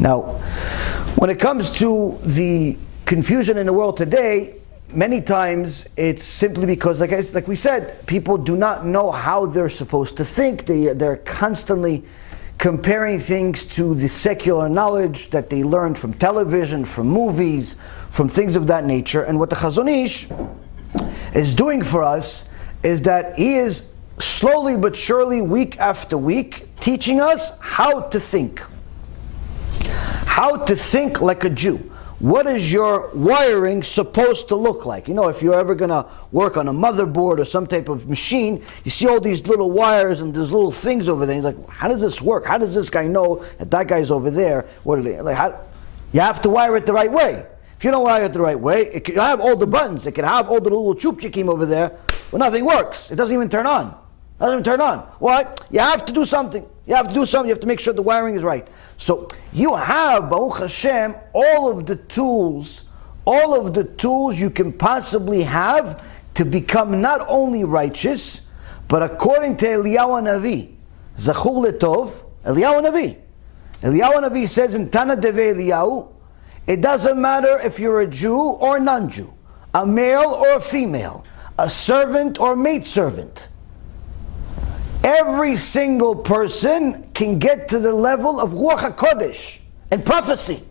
Now, when it comes to the confusion in the world today, many times it's simply because, like we said, people do not know how they're supposed to think. They're constantly comparing things to the secular knowledge that they learned from television, from movies, from things of that nature. And what the Chazon Ish is doing for us is that he is slowly but surely, week after week, teaching us how to think. How to think like a Jew. What is your wiring supposed to look like? You know, if you're ever going to work on a motherboard or some type of machine, you see all these little wires and there's little things over there. You're like, how does this work? How does this guy know that that guy's over there? What are they, you have to wire it the right way. If you don't wire it the right way, it can have all the buttons. It can have all the little chupchikim over there, but nothing works. It doesn't even turn on. It doesn't even turn on. Why? You have to do something. You have to do something. You have to make sure the wiring is right. So you have, Baruch Hashem, all of the tools you can possibly have to become not only righteous, but according to Eliyahu Navi, Zachur Letov, Eliyahu Navi says in Tana Deve Eliyahu, it doesn't matter if you're a Jew or a non-Jew, a male or a female, a servant or maidservant. Every single person can get to the level of Ruach HaKodesh and prophecy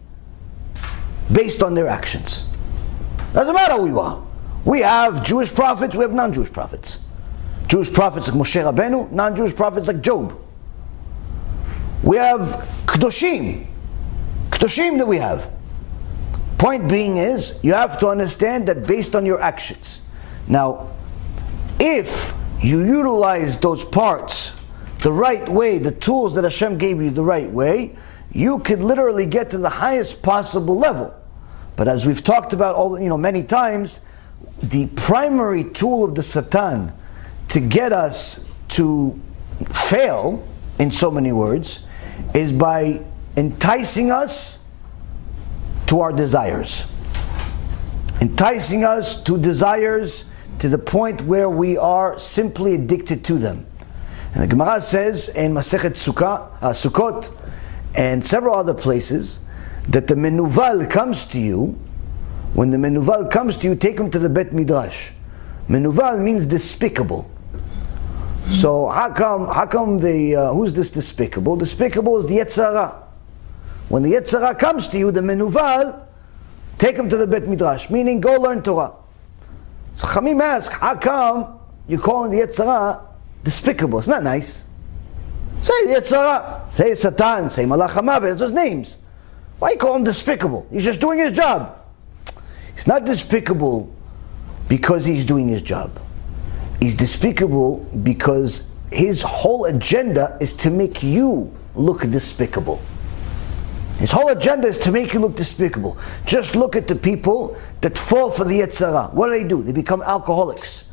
based on their actions. Doesn't matter who you are. We have Jewish prophets, we have non-Jewish prophets. Jewish prophets like Moshe Rabbeinu, non-Jewish prophets like Job. We have Kedoshim that we have. Point being is, you have to understand that based on your actions. Now, if you utilize those parts the right way, the tools that Hashem gave you the right way, you could literally get to the highest possible level. But as we've talked about many times, the primary tool of the Satan to get us to fail, in so many words, is by enticing us to our desires. Enticing us to desires to the point where we are simply addicted to them. And the Gemara says in Masechet Sukkot and several other places that the menuval comes to you. When the menuval comes to you, take him to the Bet Midrash. Menuval means despicable. So how come who's this despicable? Despicable is the Yetzer Hara. When the Yetzer Hara comes to you, the menuval, take him to the Bet Midrash, meaning go learn Torah. So Chamim ask, how come you're calling the Yetzer Hara despicable? It's not nice. Say Yetzer Hara, say Satan, say Malach HaMavet, it's his names. Why you call him despicable? He's just doing his job. He's not despicable because he's doing his job. He's despicable because his whole agenda is to make you look despicable. His whole agenda is to make you look despicable. Just look at the people that fall for the Yetzer Hara. What do? They become alcoholics.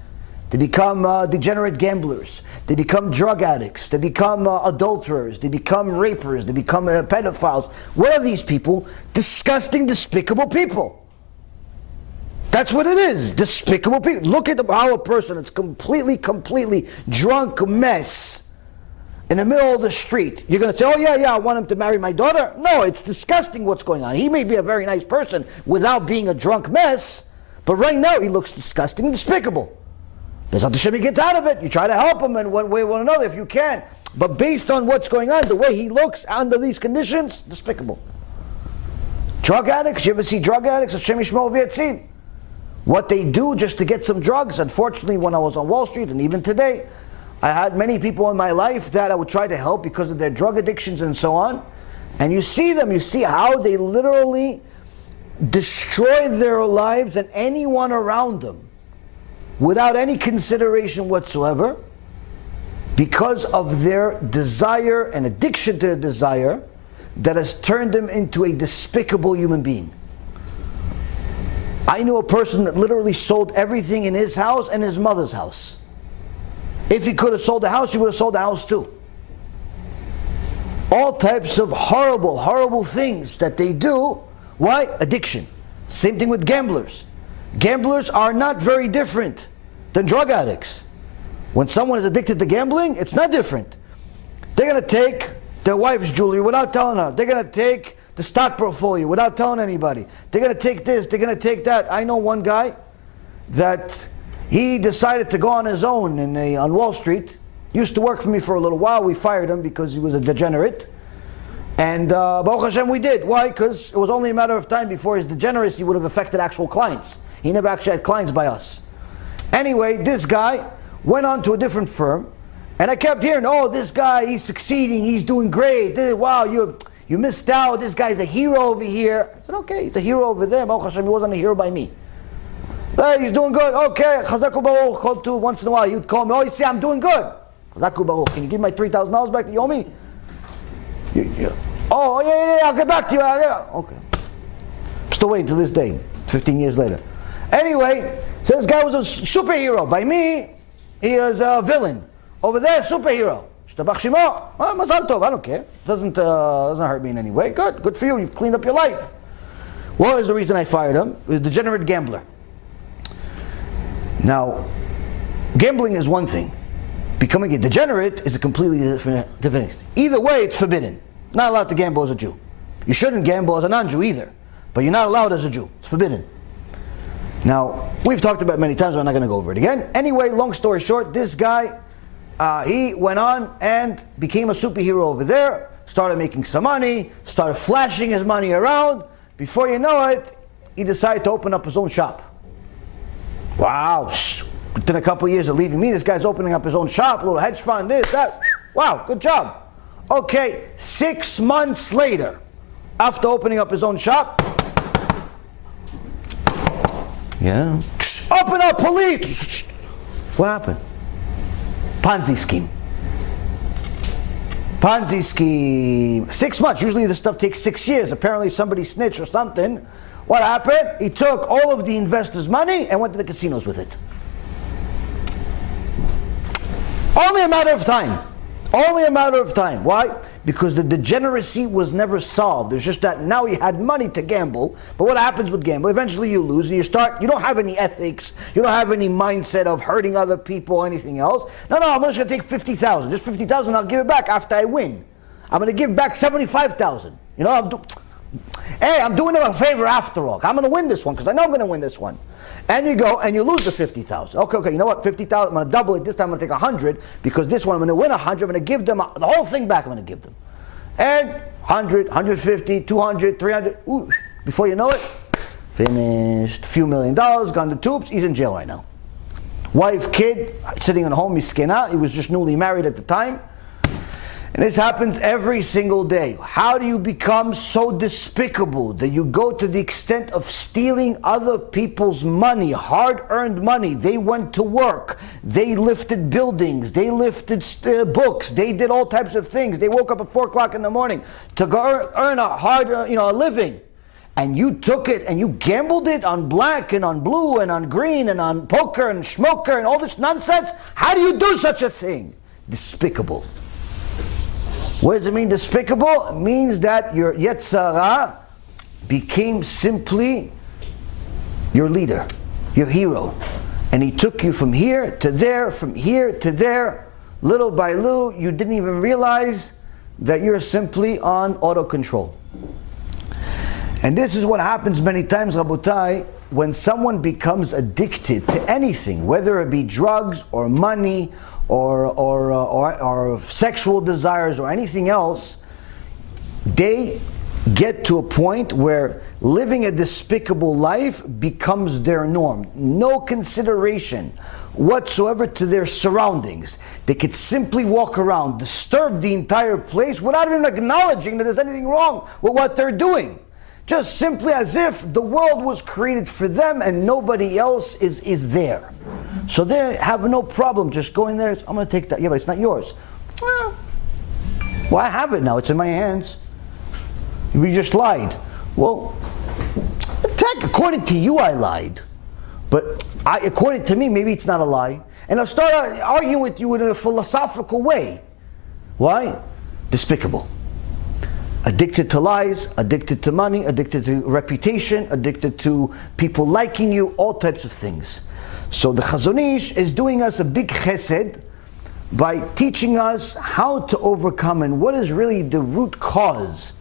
They become degenerate gamblers. They become drug addicts. They become adulterers. They become rapers. They become pedophiles. What are these people? Disgusting, despicable people. That's what it is. Despicable people. Look at how a person that's completely drunk mess in the middle of the street. You're going to say, oh yeah, I want him to marry my daughter. No, it's disgusting what's going on. He may be a very nice person without being a drunk mess, but right now he looks disgusting and despicable. Bezat Hashem, he gets out of it. You try to help him in one way or another if you can. But based on what's going on, the way he looks under these conditions, despicable. Drug addicts, you ever see drug addicts? Hashem Yishmor v'Yatzil. What they do just to get some drugs. Unfortunately, when I was on Wall Street and even today, I had many people in my life that I would try to help because of their drug addictions and so on. And you see them, you see how they literally destroy their lives and anyone around them without any consideration whatsoever because of their desire and addiction to the desire that has turned them into a despicable human being. I knew a person that literally sold everything in his house and his mother's house. If he could have sold the house, he would have sold the house too. All types of horrible things that they do. Why? Addiction. Same thing with gamblers. Gamblers are not very different than drug addicts. When someone is addicted to gambling, it's not different. They're going to take their wife's jewelry without telling her. They're going to take the stock portfolio without telling anybody. They're going to take this, they're going to take that. I know one guy that he decided to go on his own on Wall Street. Used to work for me for a little while. We fired him because he was a degenerate. And Baruch Hashem, we did. Why? Because it was only a matter of time before his degeneracy would have affected actual clients. He never actually had clients by us. Anyway, this guy went on to a different firm, and I kept hearing, oh, this guy, he's succeeding, he's doing great. Wow, you missed out. This guy's a hero over here. I said, okay, he's a hero over there. Baruch Hashem, he wasn't a hero by me. Hey, he's doing good. Okay, Chazaku Baruch. Called to once in a while. He'd call me. Oh, you see, I'm doing good. Chazaku Baruch. Can you give me my $3,000 back that you owe me? Oh, yeah, I'll get back to you. Okay. I'm still waiting to this day, 15 years later. Anyway, so this guy was a superhero. By me, he is a villain. Over there, superhero. Shtabach Shimo. Mazal tov. I don't care. Doesn't hurt me in any way. Good for you. You've cleaned up your life. What was the reason I fired him? He was a degenerate gambler. Now, gambling is one thing. Becoming a degenerate is a completely different thing. Either way, it's forbidden. Not allowed to gamble as a Jew. You shouldn't gamble as a non-Jew either. But you're not allowed as a Jew. It's forbidden. Now, we've talked about it many times, but I'm not going to go over it again. Anyway, long story short, this guy, he went on and became a superhero over there, started making some money, started flashing his money around. Before you know it, he decided to open up his own shop. Wow. Within a couple of years of leaving me, this guy's opening up his own shop, a little hedge fund, this, that. Wow, good job. Okay, 6 months later, after opening up his own shop, yeah, open up, police. What happened? Ponzi scheme. Ponzi scheme. 6 months. Usually this stuff takes 6 years. Apparently somebody snitched or something. What happened? He took all of the investors' money and went to the casinos with it. Only a matter of time. Only a matter of time. Why? Because the degeneracy was never solved. It's just that now he had money to gamble. But what happens with gambling? Eventually you lose and you don't have any ethics. You don't have any mindset of hurting other people or anything else. No, I'm just going to take 50,000. Just 50,000, I'll give it back after I win. I'm going to give back 75,000. You know, I'm doing him a favor after all. I'm going to win this one because I know I'm going to win this one. And you go and you lose the 50,000. Okay, you know what? 50,000, I'm going to double it. This time I'm going to take 100 because this one I'm going to win 100. I'm going to give them the whole thing back. I'm going to give them. And 100, 150, 200, 300. Ooh, before you know it, finished. A few $1 million, gone to tubes. He's in jail right now. Wife, kid, sitting at home, miskena. He was just newly married at the time. And this happens every single day. How do you become so despicable that you go to the extent of stealing other people's money, hard-earned money? They went to work. They lifted buildings. They lifted books. They did all types of things. They woke up at 4 o'clock in the morning to go earn a hard, a living. And you took it and you gambled it on black and on blue and on green and on poker and schmoker and all this nonsense. How do you do such a thing? Despicable. What does it mean, despicable? It means that your Yetzer Hara became simply your leader, your hero. And he took you from here to there, from here to there. Little by little, you didn't even realize that you're simply on auto control. And this is what happens many times, Rabotai, when someone becomes addicted to anything, whether it be drugs or money or sexual desires or anything else. They get to a point where living a despicable life becomes their norm. No consideration whatsoever to their surroundings. They could simply walk around, disturb the entire place without even acknowledging that there's anything wrong with what they're doing. Just simply as if the world was created for them and nobody else is there. So they have no problem just going there. I'm going to take that. Yeah, but it's not yours. Well, I have it now. It's in my hands. You just lied. Well, according to you, I lied. But according to me, maybe it's not a lie. And I'll start arguing with you in a philosophical way. Why? Despicable. Addicted to lies, addicted to money, addicted to reputation, addicted to people liking you, all types of things. So the Chazon Ish is doing us a big chesed by teaching us how to overcome and what is really the root cause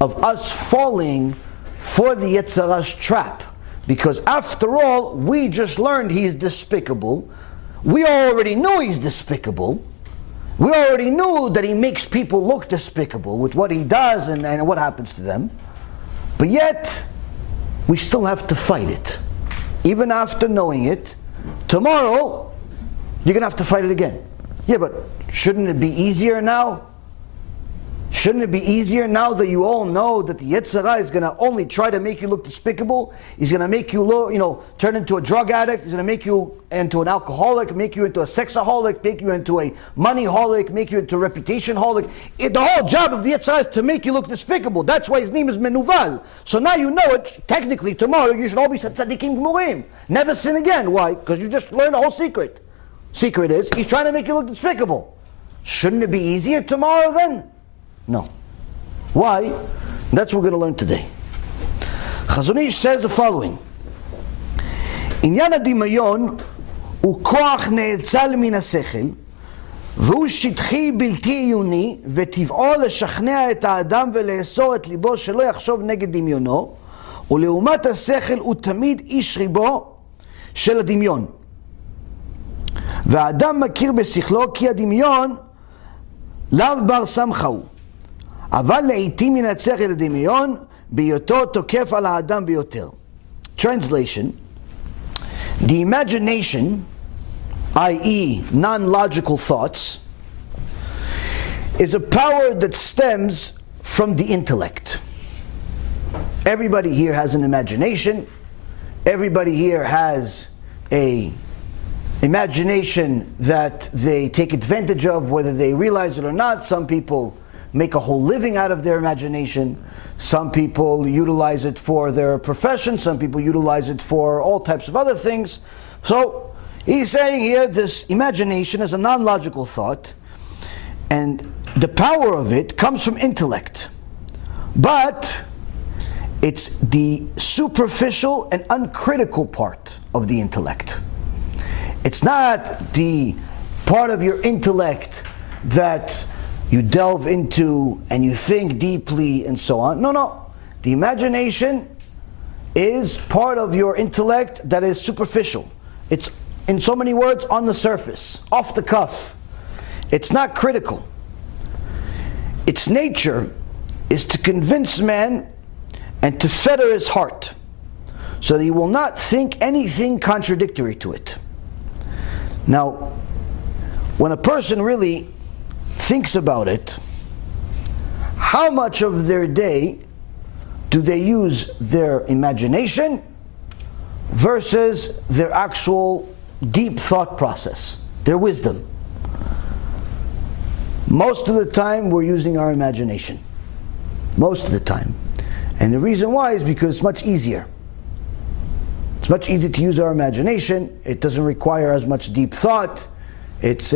of us falling for the Yetzer Hara's trap. Because after all, we just learned he's despicable. We already knew he's despicable. We already knew that he makes people look despicable with what he does and what happens to them. But yet, we still have to fight it. Even after knowing it, tomorrow, you're going to have to fight it again. Yeah, but shouldn't it be easier now? Shouldn't it be easier now that you all know that the Yetzer Hara is going to only try to make you look despicable? He's going to make you look, turn into a drug addict. He's going to make you into an alcoholic, make you into a sexaholic, make you into a moneyholic, make you into a reputation-holic. The whole job of the Yetzer Hara is to make you look despicable. That's why his name is Menuval. So now you know it. Technically, tomorrow you should all be tzaddikim gmurim. Never sin again. Why? Because you just learned the whole secret. Secret is, he's trying to make you look despicable. Shouldn't it be easier tomorrow then? No. Why? That's what we're going to learn today. Chazon Ish says the following: עניין הדמיון הוא כוח נאצל מן השכל, והוא שטחי בלתי עיוני, וטבעו לשכנע את האדם ולאסור את ליבו שלא יחשוב נגד דמיונו, ולעומת השכל הוא תמיד איש ריבו של הדמיון. והאדם מכיר בשכלו כי הדמיון לאו בר סמכה הוא. אבל לעתים ינצח את הדמיון בהיותו תוקף על האדם ביותר. Translation: the imagination, i.e. non-logical thoughts, is a power that stems from the intellect. Everybody here has an imagination. Everybody here has a imagination that they take advantage of, whether they realize it or not. Some people make a whole living out of their imagination. Some people utilize it for their profession. Some people utilize it for all types of other things. So he's saying here, this imagination is a non-logical thought, and the power of it comes from intellect. But it's the superficial and uncritical part of the intellect. It's not the part of your intellect that you delve into and you think deeply and so on. No. The imagination is part of your intellect that is superficial. It's, in so many words, on the surface, off the cuff. It's not critical. Its nature is to convince man and to fetter his heart so that he will not think anything contradictory to it. Now, when a person really thinks about it, how much of their day do they use their imagination versus their actual deep thought process, their wisdom? Most of the time we're using our imagination. Most of the time. And the reason why is because it's much easier. It's much easier to use our imagination. It doesn't require as much deep thought. It's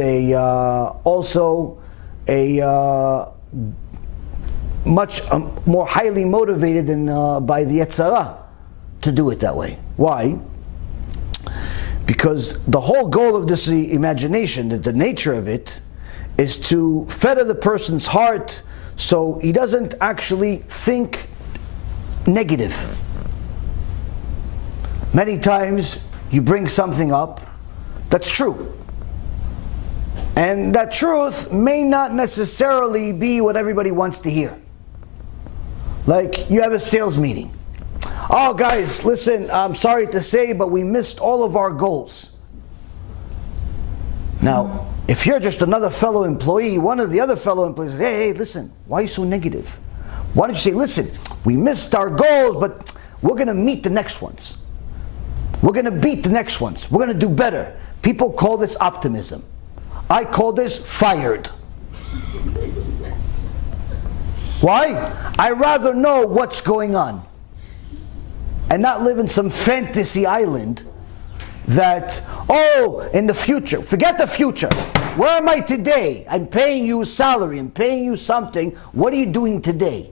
also much more highly motivated than by the Yetzer Hara to do it that way. Why? Because the whole goal of this imagination, the nature of it, is to fetter the person's heart so he doesn't actually think negative. Many times you bring something up that's true. And that truth may not necessarily be what everybody wants to hear. Like, you have a sales meeting. Oh guys, listen, I'm sorry to say, but we missed all of our goals. Now, if you're just another fellow employee, one of the other fellow employees says, hey, listen, why are you so negative? Why don't you say, listen, we missed our goals, but we're going to meet the next ones. We're going to beat the next ones. We're going to do better. People call this optimism. I call this fired. Why? I rather know what's going on and not live in some fantasy island that, oh, in the future, forget the future. Where am I today? I'm paying you a salary, I'm paying you something. What are you doing today?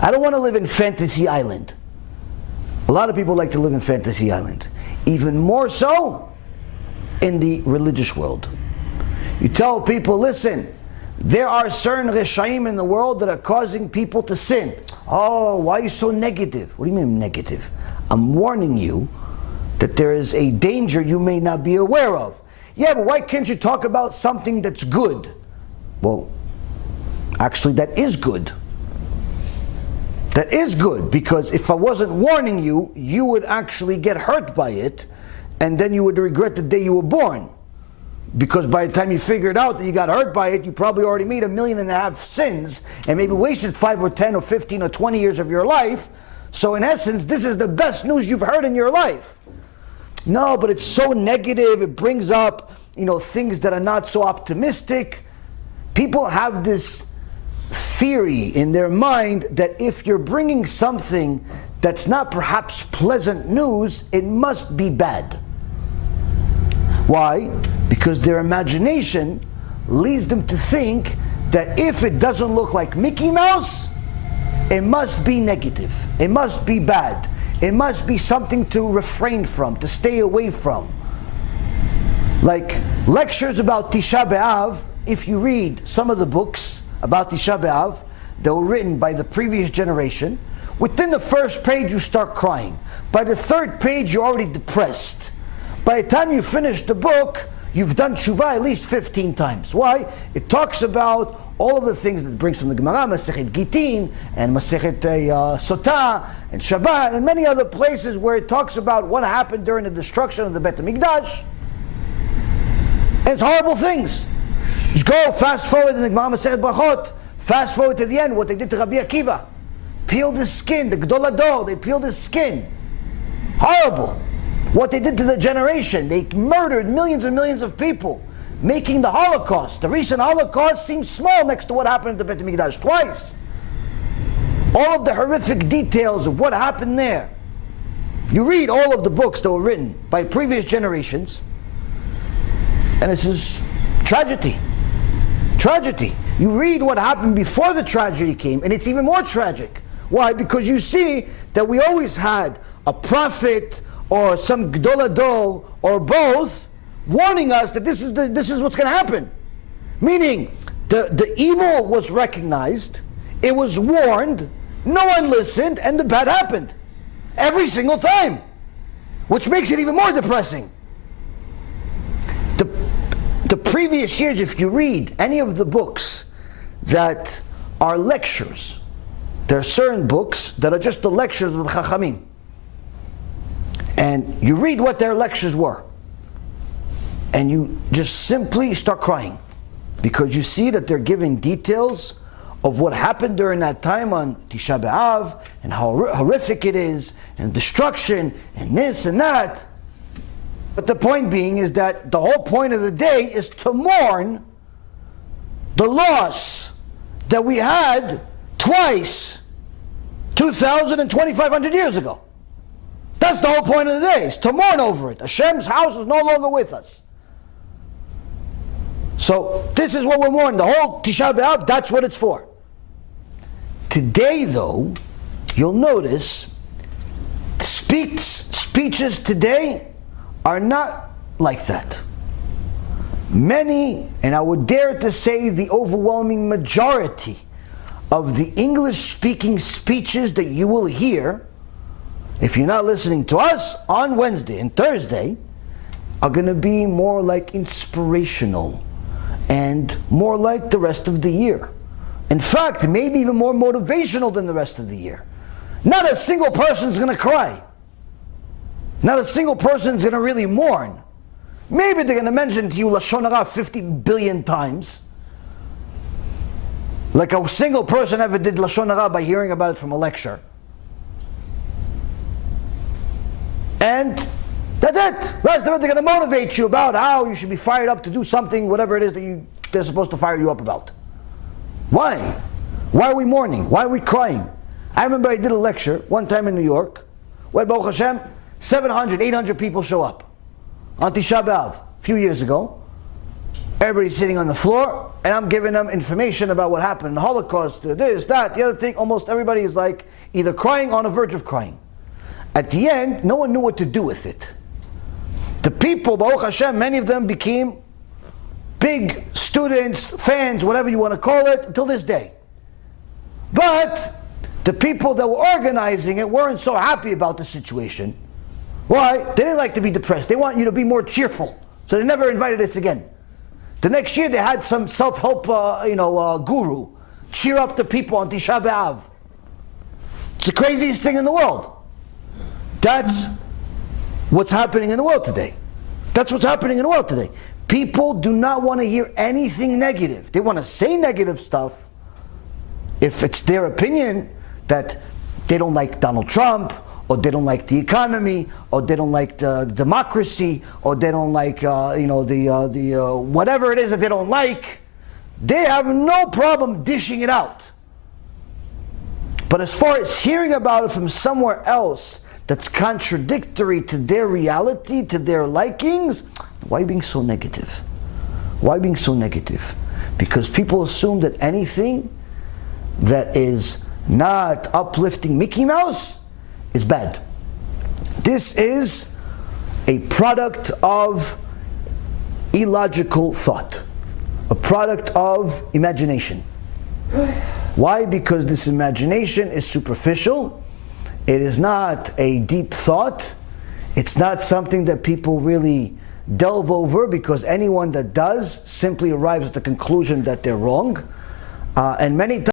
I don't want to live in fantasy island. A lot of people like to live in fantasy island. Even more so in the religious world. You tell people, listen, there are certain reshaim in the world that are causing people to sin. Oh, why are you so negative? What do you mean negative? I'm warning you that there is a danger you may not be aware of. Yeah, but why can't you talk about something that's good? Well, actually that is good. That is good, because if I wasn't warning you, you would actually get hurt by it, and then you would regret the day you were born. Because by the time you figured out that you got hurt by it, you probably already made 1.5 million sins, and maybe wasted 5 or 10 or 15 or 20 years of your life. So in essence, this is the best news you've heard in your life. No, but it's so negative, it brings up, things that are not so optimistic. People have this theory in their mind that if you're bringing something that's not perhaps pleasant news, it must be bad. Why? Because their imagination leads them to think that if it doesn't look like Mickey Mouse, it must be negative. It must be bad. It must be something to refrain from, to stay away from. Like lectures about Tisha B'Av, if you read some of the books about Tisha B'Av that were written by the previous generation, within the first page you start crying. By the third page you're already depressed. By the time you finish the book, you've done tshuva at least 15 times. Why? It talks about all of the things that it brings from the Gemara, Masechet Gitin, and Masechet Sotah, and Shabbat, and many other places where it talks about what happened during the destruction of the Bet HaMikdash. And it's horrible things. Just go, fast forward in the Gemara Masechet Brachot, fast forward to the end, what they did to Rabbi Akiva. Peeled his skin, the Gedol Hador, they peeled his skin. Horrible. What they did to the generation, they murdered millions and millions of people, making the Holocaust. The recent Holocaust seems small next to what happened at the Bet HaMikdash twice. All of the horrific details of what happened there. You read all of the books that were written by previous generations, and this is tragedy. Tragedy. You read what happened before the tragedy came, and it's even more tragic. Why? Because you see that we always had a prophet or some Gedol Hador or both warning us that this is what's going to happen. Meaning, the evil was recognized, it was warned, no one listened, and the bad happened. Every single time. Which makes it even more depressing. The previous years, if you read any of the books that are lectures, there are certain books that are just the lectures of the Chachamim. And you read what their lectures were, and you just simply start crying, because you see that they're giving details of what happened during that time on Tisha B'Av, and how horrific it is, and destruction, and this and that. But the point being is that the whole point of the day is to mourn the loss that we had twice, 2,000 and 2,500 years ago. That's the whole point of the day, is to mourn over it. Hashem's house is no longer with us. So this is what we're mourning. The whole Tisha B'Av, that's what it's for. Today though, you'll notice speeches today are not like that. Many, and I would dare to say the overwhelming majority of the English-speaking speeches that you will hear, if you're not listening to us on Wednesday and Thursday, are going to be more like inspirational and more like the rest of the year. In fact, maybe even more motivational than the rest of the year. Not a single person is going to cry. Not a single person is going to really mourn. Maybe they're going to mention to you Lashon Hara 50 billion times. Like a single person ever did Lashon Hara by hearing about it from a lecture. And that's it. Rest of it, they're going to motivate you about how you should be fired up to do something, whatever it is that they're supposed to fire you up about. Why? Why are we mourning? Why are we crying? I remember I did a lecture one time in New York, where Baruch Hashem, 700, 800 people show up on Tisha B'Av a few years ago. Everybody's sitting on the floor, and I'm giving them information about what happened in the Holocaust, this, that, the other thing. Almost everybody is like either crying or on the verge of crying. At the end, no one knew what to do with it. The people, Baruch Hashem, many of them became big students, fans, whatever you want to call it, until this day. But the people that were organizing it weren't so happy about the situation. Why? They didn't like to be depressed. They want you to be more cheerful. So they never invited us again. The next year they had some self-help guru cheer up the people on Tisha B'Av. It's the craziest thing in the world. That's what's happening in the world today. That's what's happening in the world today. People do not want to hear anything negative. They want to say negative stuff if it's their opinion that they don't like Donald Trump, or they don't like the economy, or they don't like the democracy, or they don't like whatever it is that they don't like. They have no problem dishing it out. But as far as hearing about it from somewhere else that's contradictory to their reality, to their likings, why being so negative? Why being so negative? Because people assume that anything that is not uplifting Mickey Mouse is bad. This is a product of illogical thought, a product of imagination. Why? Because this imagination is superficial. It is not a deep thought. It's not something that people really delve over, because anyone that does simply arrives at the conclusion that they're wrong. And many times